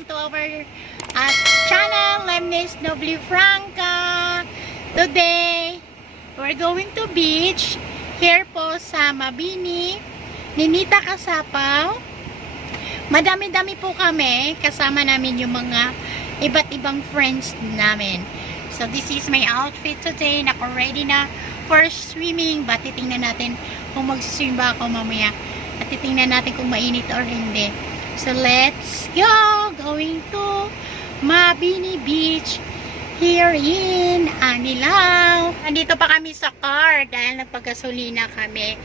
welcome to our channel, Lemnis Nobly Franca. Today, we're going to beach here po sa Mabini, Ninita Kasapaw. Madami-dami po kami, kasama namin yung mga iba't ibang friends namin. So this is my outfit today. Nako-ready na for swimming. But titingnan natin kung mag-swim ba ako mamaya. At titingnan natin kung mainit or hindi. So let's go! Going to Mabini Beach here in Anilao. Andito pa kami sa car dahil nagpagasolina kami.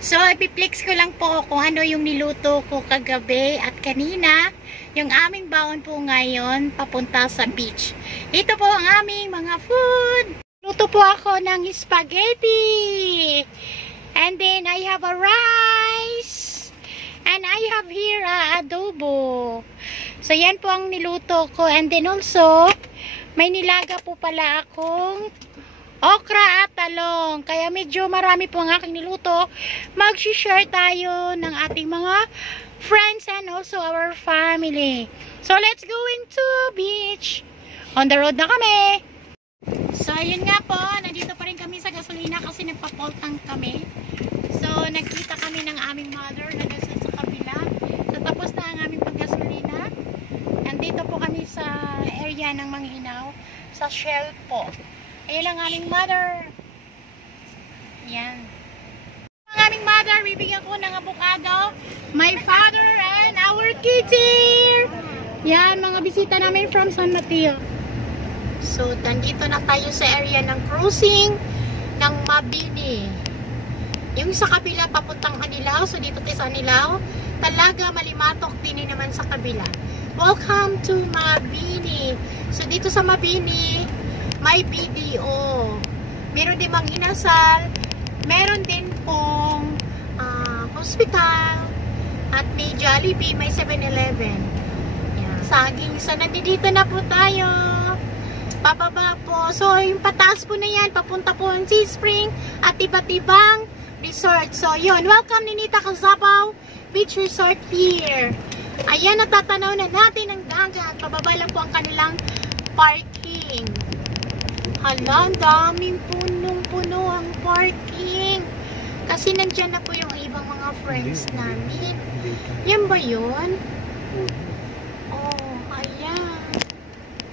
So ipiplex ko lang po kung ano yung niluto ko kagabi at kanina. Yung aming baon po ngayon papunta sa beach. Ito po ang aming mga food. Luto po ako ng spaghetti. And then I have a rice. And I have here adobo. So yan po ang niluto ko. And then also, may nilaga po pala akong okra at talong. Kaya medyo marami po ang aking niluto. Mag-share tayo ng ating mga friends and also our family. So let's go into beach. On the road na kami. So yun nga po, nandito pa rin kami sa gasolina kasi nagpa-full tank kami. So nagkita kami ng aming mother na nasa sa kabila. So tapos na ang aming paggasolina. Nandito po kami sa area ng Manghinaw, sa Shell po. Ayun ang aming mother. Yan. Ang aming mother, bibigyan ko ng avocado. My father and our kids here. Yan, mga bisita namin from San Mateo. So, nandito na tayo sa area ng cruising ng Mabini. Yung sa kabila, papuntang Anilao. So, dito tayo sa Anilao. Talaga, Malimatok din naman sa kabila. Welcome to Mabini. So, dito sa Mabini, may BDO. Meron din mga inasal. Meron din pong hospital. At may Jollibee, may 7-Eleven. Saging. So, nandito na po tayo. Pababa po. So, yung pataas po na yan, papunta po ang Sea Spring at iba't ibang resort. So, yun. Welcome, Ninita Kasapaw Beach Resort here. Ayan, natatanaw na natin ang dagat. Pababa lang po ang kanilang parking. Hala, ang daming punong-puno ang parking. Kasi nandyan na po yung ibang mga friends namin. Yan ba yun?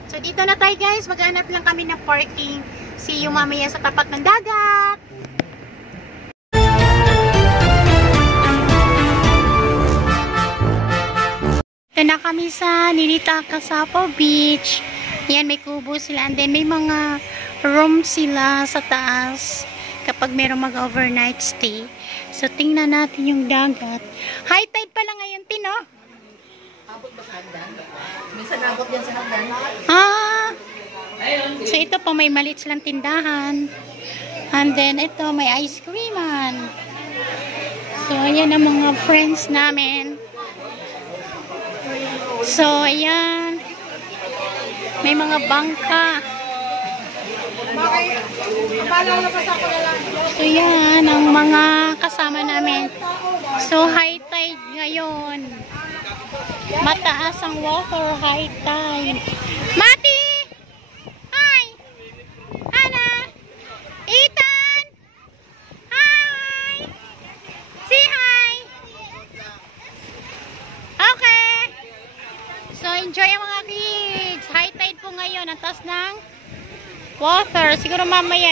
So, dito na tayo guys. Maghanap lang kami ng parking. See you mamaya sa tapat ng dagat. Ito na kami sa Ninita Kasapaw Beach. Yan, may kubo sila. And then, may mga room sila sa taas kapag mayroong mag-overnight stay. So, tingnan natin yung dagat. High tide pala ngayon, Tino. Abot ba sa hagdan? Minsan abot yan sa hagdan. So ito po may maliit silang tindahan. And then ito may ice creaman. So ayan ang mga friends namin. So ayan. May mga bangka. So yan ang mga kasama namin. So high tide ngayon. Mataas ang water, high tide. Mati! Hi! Hana! Ethan! Hi! Say hi! Okay! So, enjoy ang mga kids. High tide po ngayon. Ang taas ng water. Siguro mamaya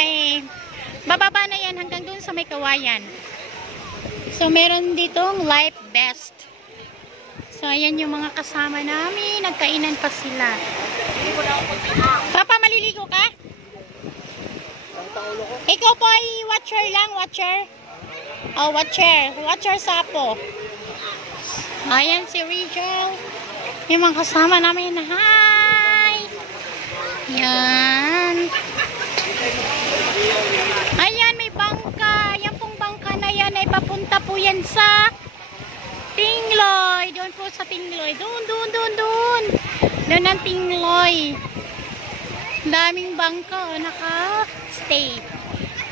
bababa na yan hanggang dun sa may kawayan. So, meron ditong life vest. So, ayan yung mga kasama namin. Nagkainan pa sila. Papa, maliligo ka? Ikaw po ay watcher lang, watcher. Oh, watcher. Watcher sapo. Ayan si Rachel. Yung mga kasama namin. Hi! Yan. Ayan, may bangka. Yan pong bangka na yan ay papunta po yan sa Tingloy. Doon po sa Tingloy. Doon. Doon ang Tingloy. Daming bangka. Oh, naka-stay.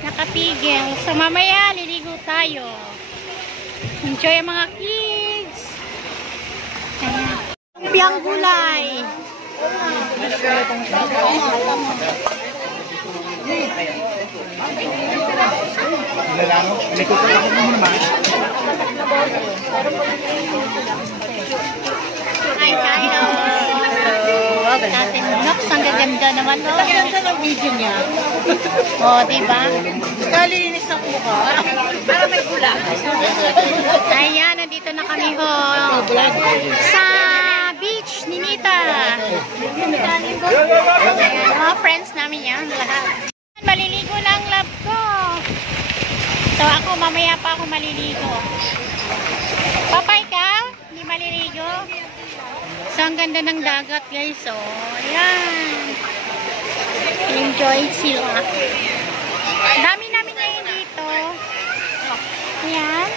Nakatigil. So, mamaya, liligo tayo. Enjoy ang mga kids. Ayan. Lubiyang gulay. Kain tayo. Huwag natin. Nox, ang gaganda naman. Oh. Ang ganda ng video niya. Oh, diba? Kalinis ang mukha. Para may gula. Ayan, nandito na kami ho. Sa beach, Ninita. Ayan, mga friends namin yan, lahat. Maliligo na ang lab ko. So ako, mamaya pa ako maliligo. Papa, ikaw? Hindi maliligo? So, ang ganda ng dagat, guys. So, ayan. Enjoy sila. Dami namin ngayon dito. Ayan.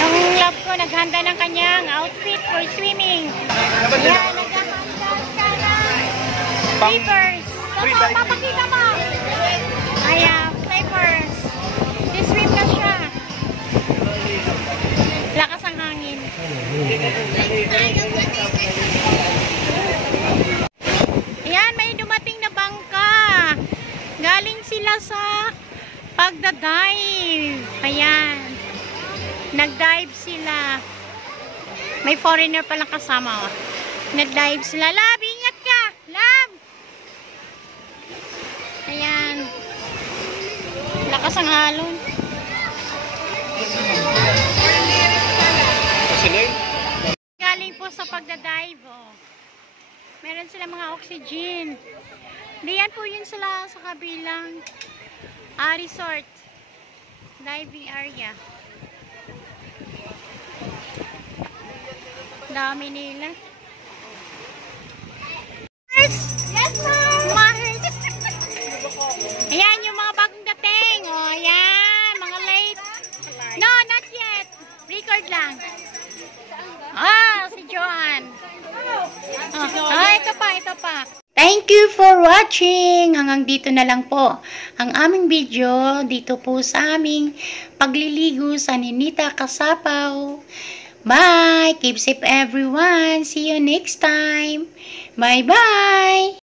Yung love ko, naghanda ng kanyang outfit for swimming. Ayan, naghahanda siya ng flippers. Ito, papakita mo. Ayan, flippers. Swim na siya. Lakas ang hangin. Ayan, may dumating na bangka. Galing sila sa pagdadive. Ayan. Nagdive sila. May foreigner palang kasama. Oh. Nagdive sila. Lab, ingat ka! Lab! Ayan. Lakas ang alon. Galing po sa pagdadive. Oh. Meron sila mga oxygen. Diyan po yun sila sa kabilang resort. Diving area. Dami nila. Yes, Mars! Ayan yung mga bagong dating. Oh, ayan. Mga late. No, not yet. Record lang. Si Joan. Ito pa. Thank you for watching. Hanggang dito na lang po ang aming video dito po sa aming pagliligo sa Ninita Kasapaw. Bye! Keep safe everyone. See you next time. Bye-bye!